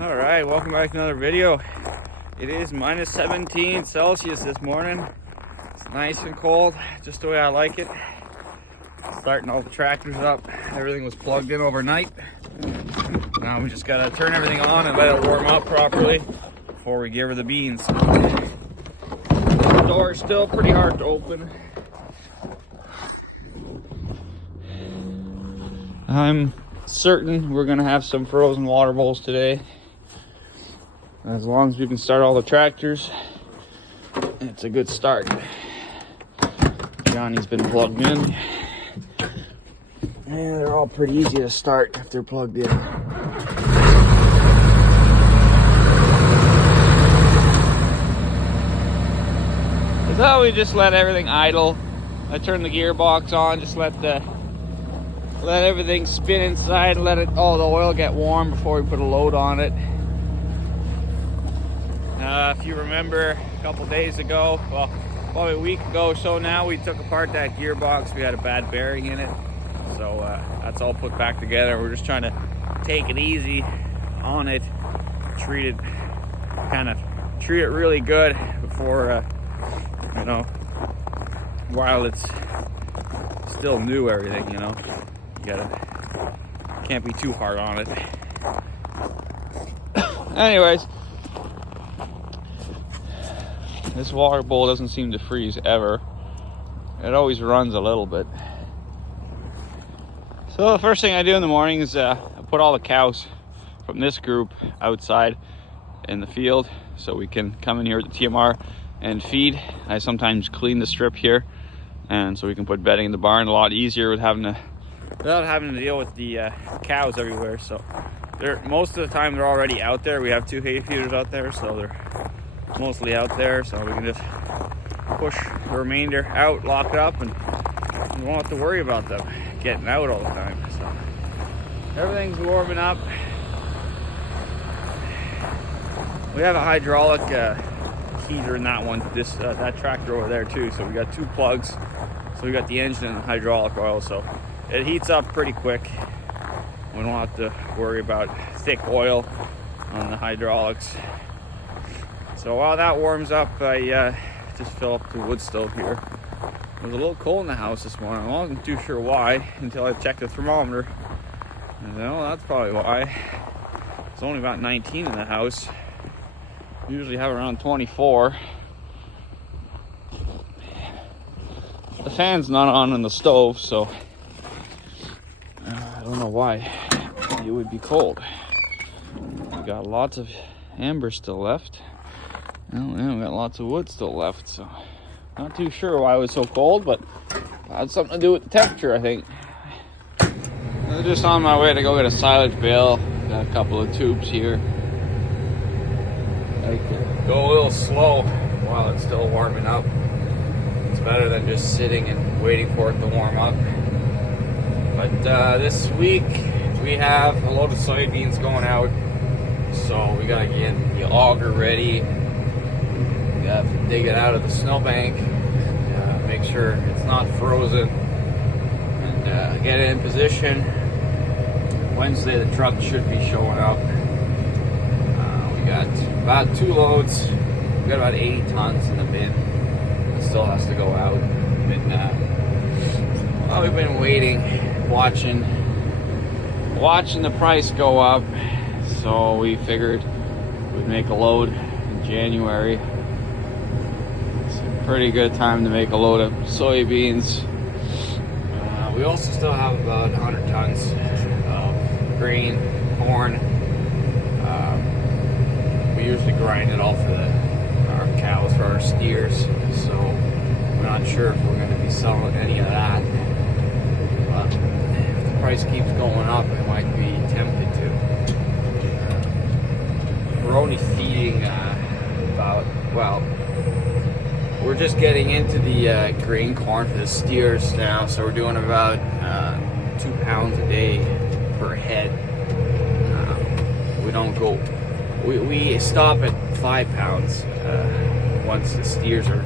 All right, welcome back to another video. It is minus 17 Celsius this morning. It's nice and cold, just the way I like it. Starting all the tractors up. Everything was plugged in overnight. Now we just gotta turn everything on and let it warm up properly before we give her the beans. The door is still pretty hard to open. I'm certain we're gonna have some frozen water bowls today. As long as we can start all the tractors, it's a good start. Johnny's been plugged in. Yeah, they're all pretty easy to start if they're plugged in. So we just let everything idle. I turn the gearbox on, just let everything spin inside, let it the oil get warm before we put a load on it. If you remember a couple days ago, well, probably a week ago or so now, we took apart that gearbox. We had a bad bearing in it. So that's all put back together. We're just trying to take it easy on it, treat it really good before, while it's still new, everything, can't be too hard on it. Anyways, this water bowl doesn't seem to freeze ever. It always runs a little bit. So the first thing I do in the morning is I put all the cows from this group outside in the field so we can come in here at the TMR and feed. I sometimes clean the strip here, and so we can put bedding in the barn a lot easier without having to deal with the cows everywhere. So most of the time they're already out there. We have 2 hay feeders out there, so they're mostly out there, so we can just push the remainder out, lock it up, and we won't have to worry about them getting out all the time. So everything's warming up. We have a hydraulic heater in that one, that tractor over there too, so we got 2 plugs. So we got the engine and the hydraulic oil, so it heats up pretty quick. We don't have to worry about thick oil on the hydraulics. So while that warms up, I just fill up the wood stove here. It was a little cold in the house this morning. I wasn't too sure why until I checked the thermometer. And that's probably why. It's only about 19 in the house. We usually have around 24. The fan's not on in the stove, so I don't know why it would be cold. We got lots of amber still left. Oh, yeah, we got lots of wood still left, so not too sure why it was so cold, but it had something to do with the temperature, I think. I'm just on my way to go get a silage bale. Got a couple of tubes here. I can go a little slow while it's still warming up. It's better than just sitting and waiting for it to warm up. But this week we have a load of soybeans going out, so we gotta get the auger ready. We have to dig it out of the snowbank, make sure it's not frozen, and get it in position. Wednesday the truck should be showing up. We got about 2 loads. We got about 80 tons in the bin. It still has to go out. And we've been waiting, watching the price go up, so we figured we'd make a load in January. Pretty good time to make a load of soybeans. We also still have about 100 tons of grain, corn. We usually grind it all for our cows, for our steers, so we're not sure if we're going to be selling any of that. But if the price keeps going up, I might be tempted to. We're only feeding we're just getting into the grain corn for the steers now, so we're doing about 2 pounds a day per head. We stop at 5 pounds once the steers are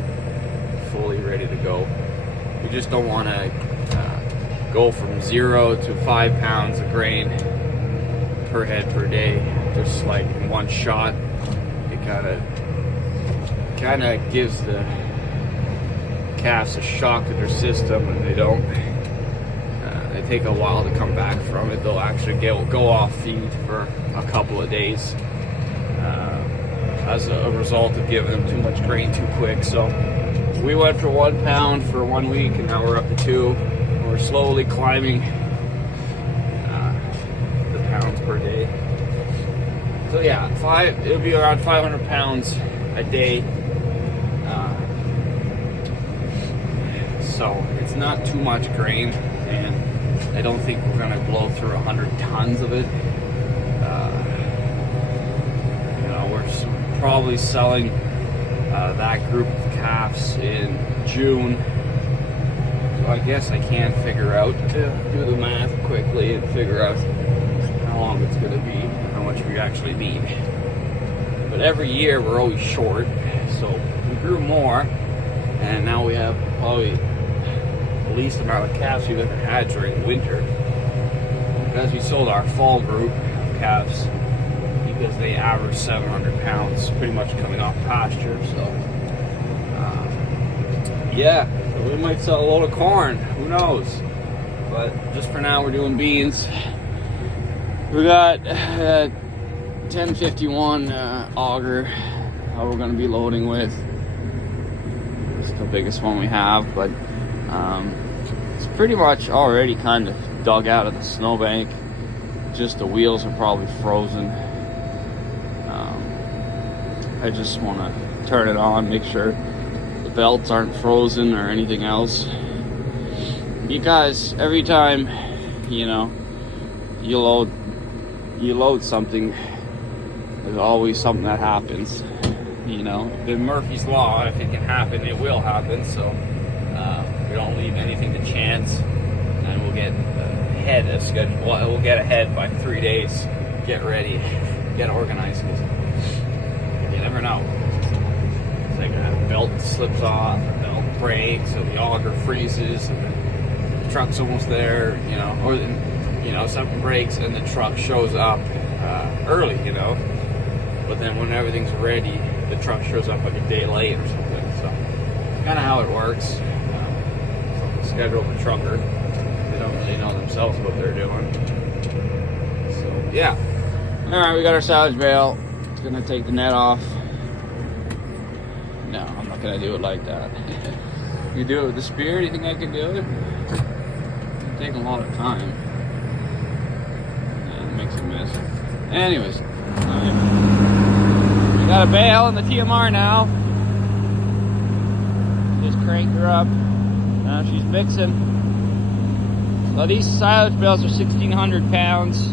fully ready to go. We just don't want to go from 0 to 5 pounds of grain per head per day. just like in one shot. It kind of gives the calves a shock to their system, and they don't. They take a while to come back from it. They'll actually go off feed for a couple of days as a result of giving them too much grain too quick. So we went for 1 pound for 1 week, and now we're up to 2. We're slowly climbing the pounds per day. So yeah, it'll be around 500 pounds a day. So it's not too much grain, and I don't think we're gonna blow through 100 tons of it. We're probably selling that group of calves in June. So I guess I can figure out, do the math quickly and figure out how long it's gonna be, how much we actually need. But every year we're always short, so we grew more, and now we have probably the least amount of calves we've ever had during winter, because we sold our fall group of calves because they average 700 pounds pretty much coming off pasture. So yeah, we might sell a load of corn, who knows. But just for now we're doing beans. We got 1051 auger we're going to be loading with. It's the biggest one we have, but it's pretty much already kind of dug out of the snowbank. Just the wheels are probably frozen. I just want to turn it on, make sure the belts aren't frozen or anything else. You guys, every time you load something, there's always something that happens. The Murphy's Law, if it can happen, it will happen. So we don't leave anything to chance, and we'll get ahead of schedule. Well, we'll get ahead by 3 days. Get ready, get organized. You never know. It's like a belt slips off, a belt breaks, or the auger freezes, and the truck's almost there. Or something breaks and the truck shows up early. But then when everything's ready, the truck shows up like a day late or something. So kind of how it works. So schedule the trucker. They don't really know themselves what they're doing. So yeah. All right, we got our silage bale. It's gonna take the net off. No, I'm not gonna do it like that. You do it with the spear? Do you think I can do it? It'll take a lot of time. Yeah, it makes a mess. Anyways, we got a bale in the TMR now. Just cranked her up. Now she's mixing. So these silage bales are 1,600 pounds.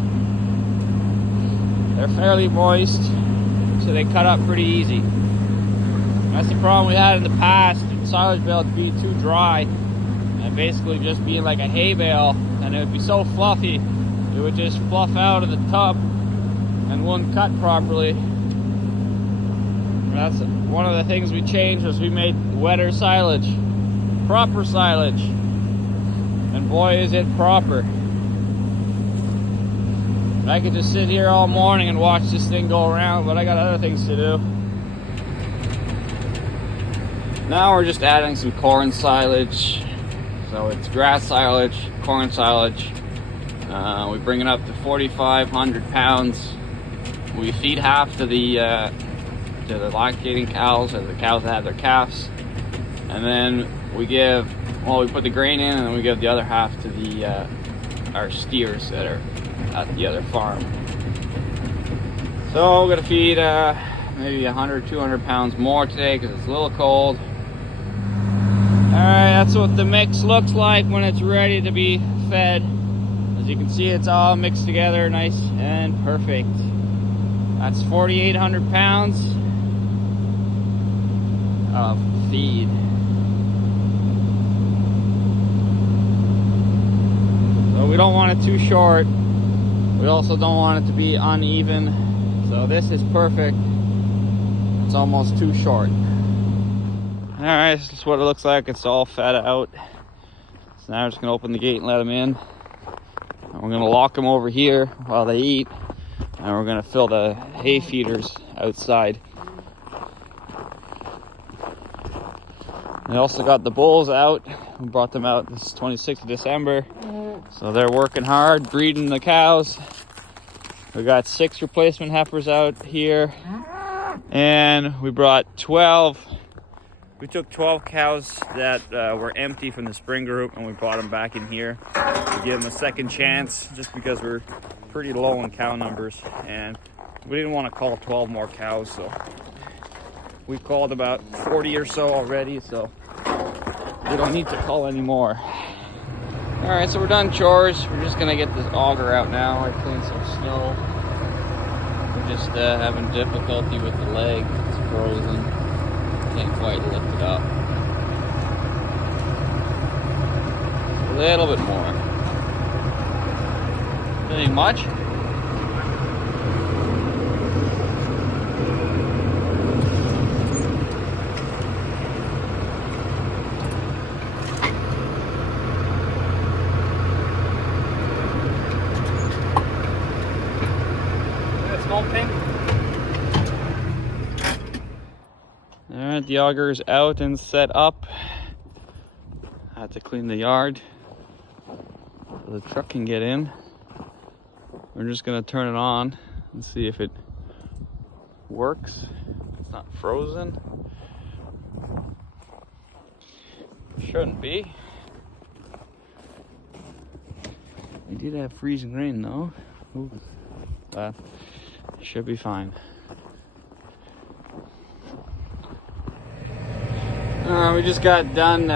They're fairly moist, so they cut up pretty easy. That's the problem we had in the past. Silage bale would be too dry, and basically just being like a hay bale, and it would be so fluffy, it would just fluff out of the tub and wouldn't cut properly. That's one of the things we changed, was we made wetter silage, proper silage, and boy is it proper. I could just sit here all morning and watch this thing go around, but I got other things to do. Now we're just adding some corn silage. So it's grass silage, corn silage. We bring it up to 4,500 pounds. We feed half to the lactating cows, or the cows that have their calves, and then we put the grain in, and then we give the other half to our steers that are at the other farm. So we're gonna feed maybe 100, 200 pounds more today because it's a little cold. Alright, that's what the mix looks like when it's ready to be fed. As you can see, it's all mixed together nice and perfect. That's 4,800 pounds of feed. So we don't want it too short. We also don't want it to be uneven. So this is perfect. It's almost too short. Alright, this is what it looks like. It's all fed out. So now we're just going to open the gate and let them in. And we're going to lock them over here while they eat. and we're gonna fill the hay feeders outside. We also got the bulls out. We brought them out this 26th of December. So they're working hard, breeding the cows. We got 6 replacement heifers out here. And we brought 12. We took 12 cows that were empty from the spring group, and we brought them back in here to give them a second chance, just because we're pretty low in cow numbers. And we didn't want to call 12 more cows, so we called about 40 or so already, so we don't need to call anymore. All right, so we're done chores. We're just gonna get this auger out now. I cleaned some snow. We're just having difficulty with the leg. It's frozen. Can't quite lift it up. A little bit more. Anything much? Alright, the auger is out and set up. I had to clean the yard so the truck can get in. We're just gonna turn it on and see if it works. It's not frozen. Shouldn't be. We did have freezing rain though. Ooh. But should be fine. We just got done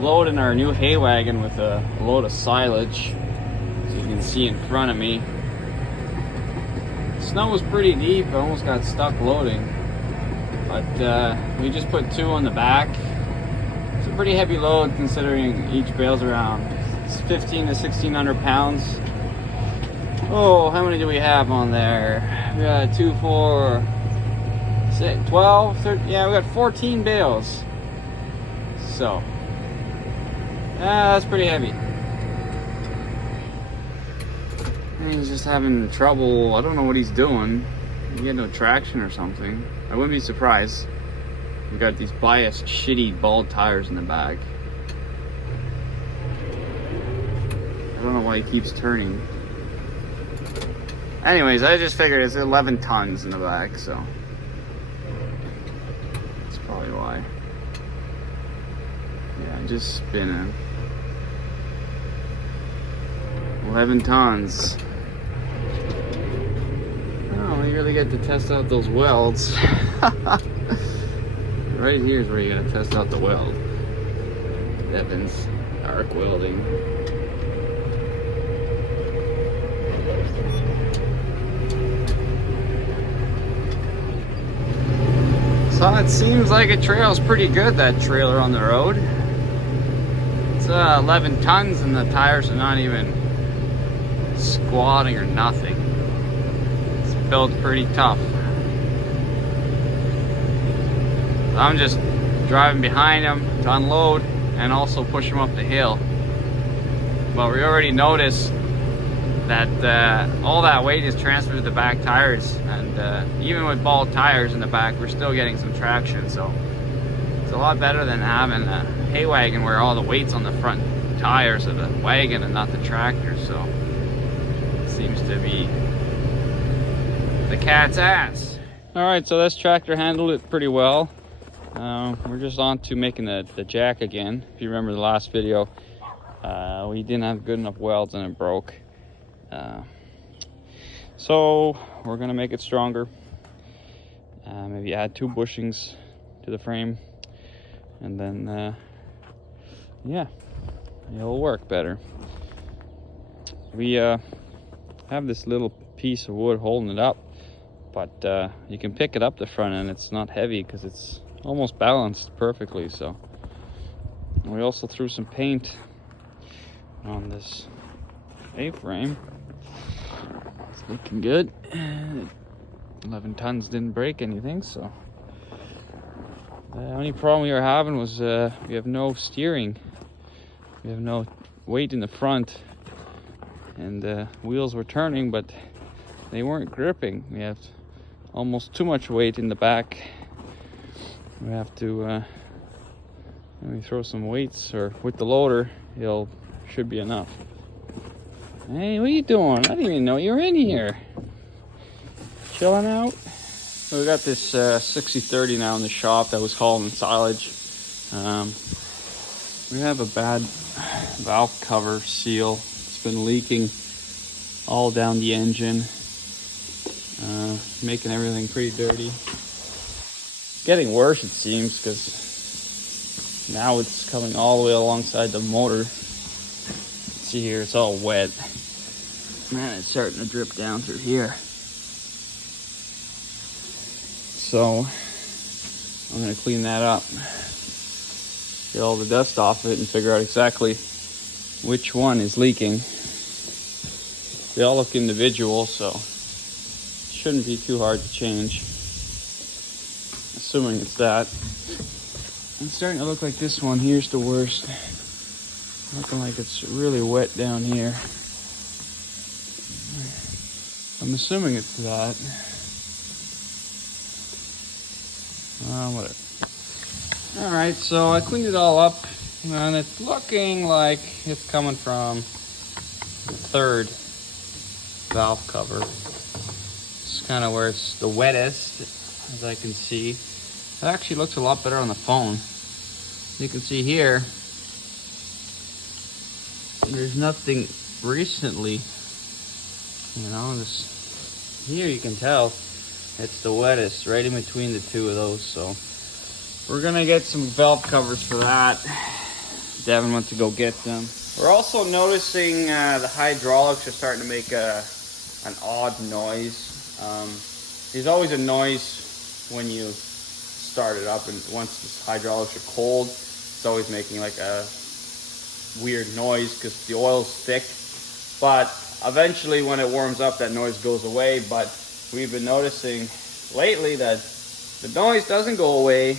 loading our new hay wagon with a load of silage. As you can see in front of me. The snow was pretty deep. I almost got stuck loading. But we just put 2 on the back. It's a pretty heavy load considering each bale's around 1,500 to 1,600 pounds. Oh, how many do we have on there? We got 2, 4, 6, 12, 13, yeah, we got 14 bales. So, that's pretty heavy. He's just having trouble. I don't know what he's doing. He had no traction or something. I wouldn't be surprised. We got these biased, shitty bald tires in the back. I don't know why he keeps turning. Anyways, I just figured it's 11 tons in the back, so that's probably why. Yeah, just spinning. 11 tons. Oh, you really get to test out those welds. Right here is where you gotta test out the weld. Evans arc welding. So it seems like it trails pretty good, that trailer on the road. It's 11 tons and the tires are not even squatting or nothing. It's built pretty tough. So I'm just driving behind them to unload and also push them up the hill. But we already noticed that all that weight is transferred to the back tires, and even with bald tires in the back, we're still getting some traction. So it's a lot better than having a hay wagon where all the weight's on the front tires of the wagon and not the tractor. So it seems to be the cat's ass. All right, so this tractor handled it pretty well. We're just on to making the jack again. If you remember the last video, we didn't have good enough welds and it broke. So we're gonna make it stronger. Maybe add 2 bushings to the frame, and then yeah, it'll work better. We have this little piece of wood holding it up, but you can pick it up the front end. It's not heavy because it's almost balanced perfectly. So we also threw some paint on this A-frame. It's looking good. 11 tons didn't break anything, so the only problem we were having was we have no steering. We have no weight in the front, and the wheels were turning, but they weren't gripping. We have almost too much weight in the back. We have to maybe throw some weights, or with the loader, should be enough. Hey, what are you doing? I didn't even know you were in here. Chilling out? We got this 6030 now in the shop that was Holland Silage. We have a bad valve cover seal. It's been leaking all down the engine, making everything pretty dirty. Getting worse, it seems, because now it's coming all the way alongside the motor. See here, it's all wet. Man, it's starting to drip down through here. So I'm gonna clean that up, get all the dust off it, and figure out exactly which one is leaking. They all look individual, so it shouldn't be too hard to change, assuming it's that. It's starting to look like this one here's the worst. Looking like it's really wet down here. I'm assuming it's that. Whatever. Alright, so I cleaned it all up, and it's looking like it's coming from the third valve cover. It's kind of where it's the wettest, as I can see. It actually looks a lot better on the phone. You can see here, there's nothing recently, here you can tell it's the wettest, right in between the two of those. So we're gonna get some valve covers for that. Devin went to go get them. We're also noticing the hydraulics are starting to make an odd noise. There's always a noise when you start it up, and once the hydraulics are cold, it's always making like a weird noise because the oil's thick. But eventually when it warms up, that noise goes away. But we've been noticing lately that the noise doesn't go away.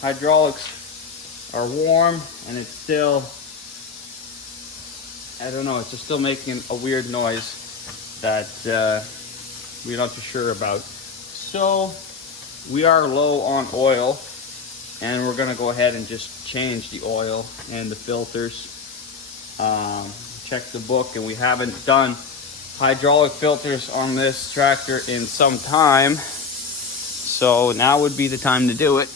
Hydraulics are warm, and it's still, I don't know, it's just still making a weird noise that we're not too sure about. So we are low on oil, and we're gonna go ahead and just change the oil and the filters. Check the book, and we haven't done hydraulic filters on this tractor in some time, so now would be the time to do it.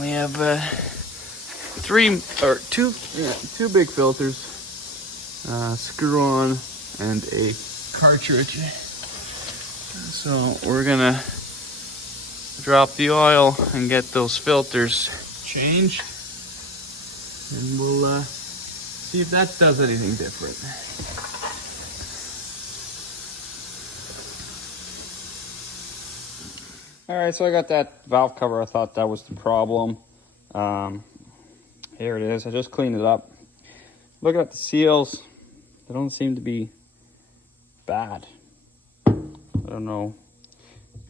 We have two big filters, screw on, and a cartridge. So we're gonna drop the oil and get those filters changed, and we'll see if that does anything different. Alright, so I got that valve cover. I thought that was the problem. Here it is. I just cleaned it up. Looking at the seals, they don't seem to be bad. I don't know.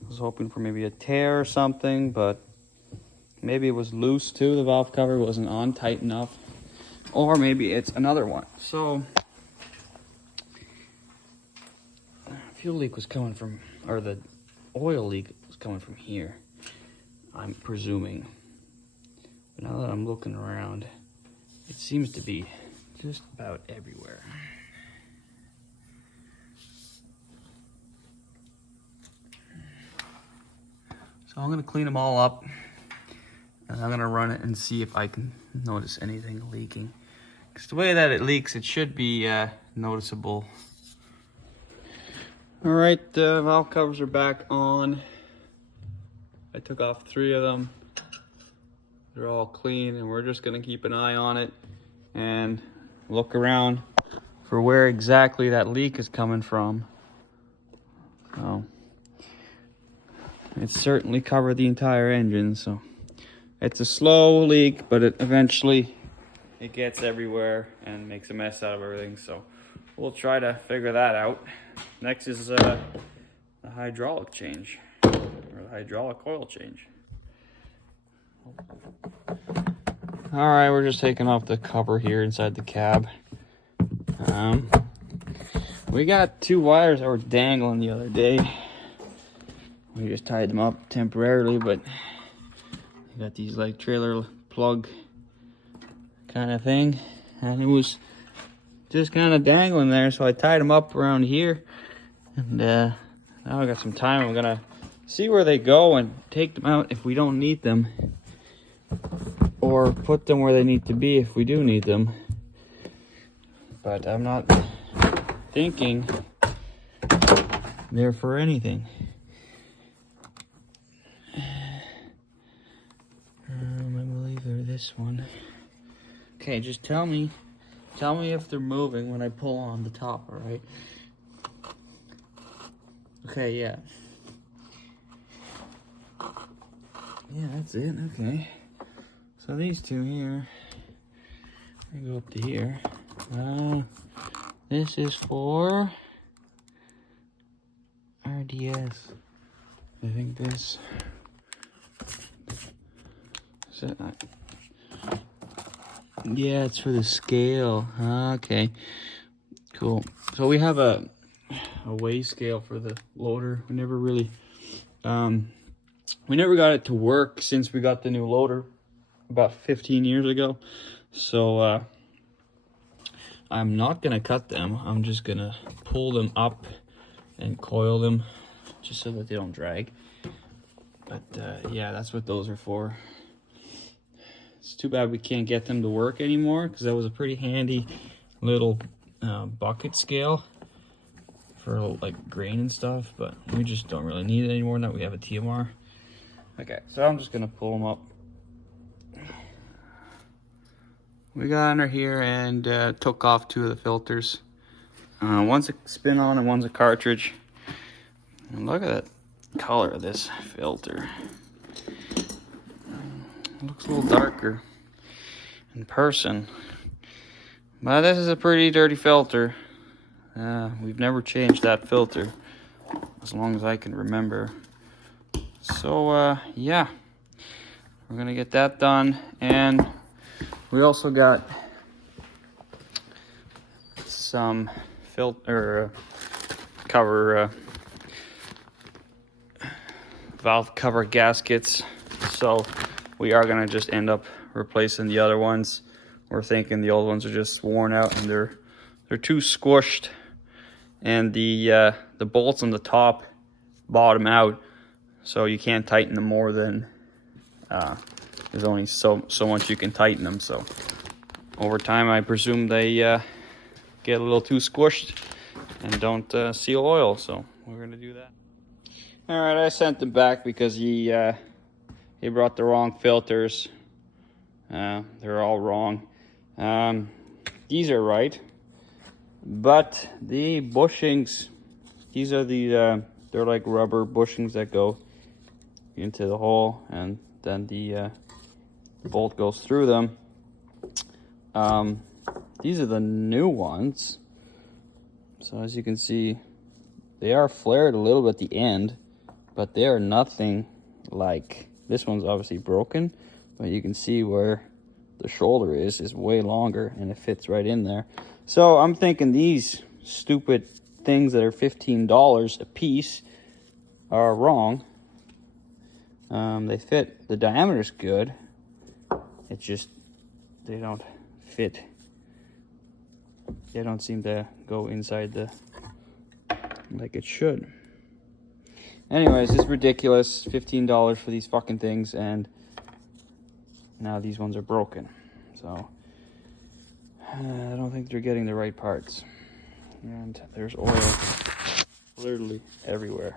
I was hoping for maybe a tear or something, but maybe it was loose too. The valve cover wasn't on tight enough. Or maybe it's another one. So, fuel leak was coming from, or the oil leak was coming from here, I'm presuming. But now that I'm looking around, it seems to be just about everywhere. So I'm gonna clean them all up, and I'm gonna run it and see if I can notice anything leaking. Because the way that it leaks, it should be noticeable. All right, valve covers are back on. I took off 3 of them. They're all clean, and we're just gonna keep an eye on it and look around for where exactly that leak is coming from. So it's certainly covered the entire engine, so it's a slow leak, but eventually it gets everywhere and makes a mess out of everything. So we'll try to figure that out. Next is the hydraulic change, or the hydraulic oil change. All right, we're just taking off the cover here inside the cab. We got 2 wires that were dangling the other day. We just tied them up temporarily, but I got these like trailer plug kind of thing, and it was just kind of dangling there, so I tied them up around here, and now I got some time. I'm gonna see where they go and take them out if we don't need them, or put them where they need to be if we do need them. But I'm not thinking they're for anything. I believe they're this one. Okay, just tell me if they're moving when I pull on the top, all right? Okay, yeah. Yeah, that's it, okay. So these 2 here, I go up to here. This is for RDS. I think this. Is it? Yeah, it's for the scale. Okay, cool. So we have a weigh scale for the loader. We never really, we never got it to work since we got the new loader about 15 years ago. So I'm not gonna cut them. I'm just gonna pull them up and coil them just so that they don't drag. But yeah, that's what those are for. It's too bad we can't get them to work anymore, because that was a pretty handy little bucket scale for like grain and stuff, but we just don't really need it anymore now we have a TMR. Okay, so I'm just gonna pull them up. We got under here and took off 2 of the filters. One's a spin on and one's a cartridge. And look at that color of this filter. It looks a little darker in person, but this is a pretty dirty filter. We've never changed that filter as long as I can remember. So yeah, we're gonna get that done, and we also got some filter cover valve cover gaskets. So we are gonna just end up replacing the other ones. We're thinking the old ones are just worn out and they're too squished, and the bolts on the top bottom out, so you can't tighten them more than there's only so much you can tighten them. So over time, I presume they get a little too squished and don't seal oil. So we're gonna do that. All right, I sent them back because he brought the wrong filters. They're all wrong. These are right, but the bushings, these are the they're like rubber bushings that go into the hole, and then the bolt goes through them. These are the new ones. So as you can see, they are flared a little bit at the end, but they are nothing like this one's obviously broken, but you can see where the shoulder is way longer and it fits right in there. So I'm thinking these stupid things that are $15 a piece are wrong. They fit, the diameter's good, it's just they don't fit. They don't seem to go inside the like it should. Anyways, it's ridiculous. $15 for these fucking things, and now these ones are broken. So I don't think they're getting the right parts. And there's oil literally everywhere.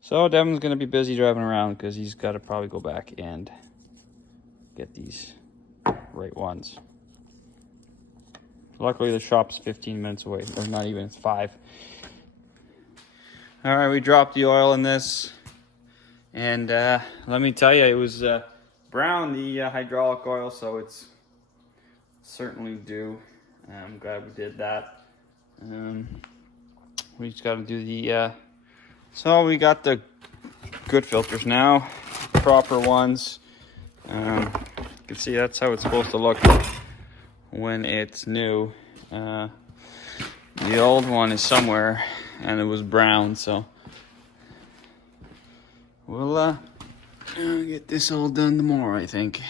So Devin's gonna be busy driving around because he's got to probably go back and get these right ones. Luckily the shop's 15 minutes away, or not even, it's 5. All right, we dropped the oil in this, and let me tell you, it was brown, the hydraulic oil, so it's certainly due. I'm glad we did that. We just got to do the so we got the good filters now, proper ones. You can see that's how it's supposed to look when it's new. The old one is somewhere and it was brown, so we'll get this all done tomorrow, I think.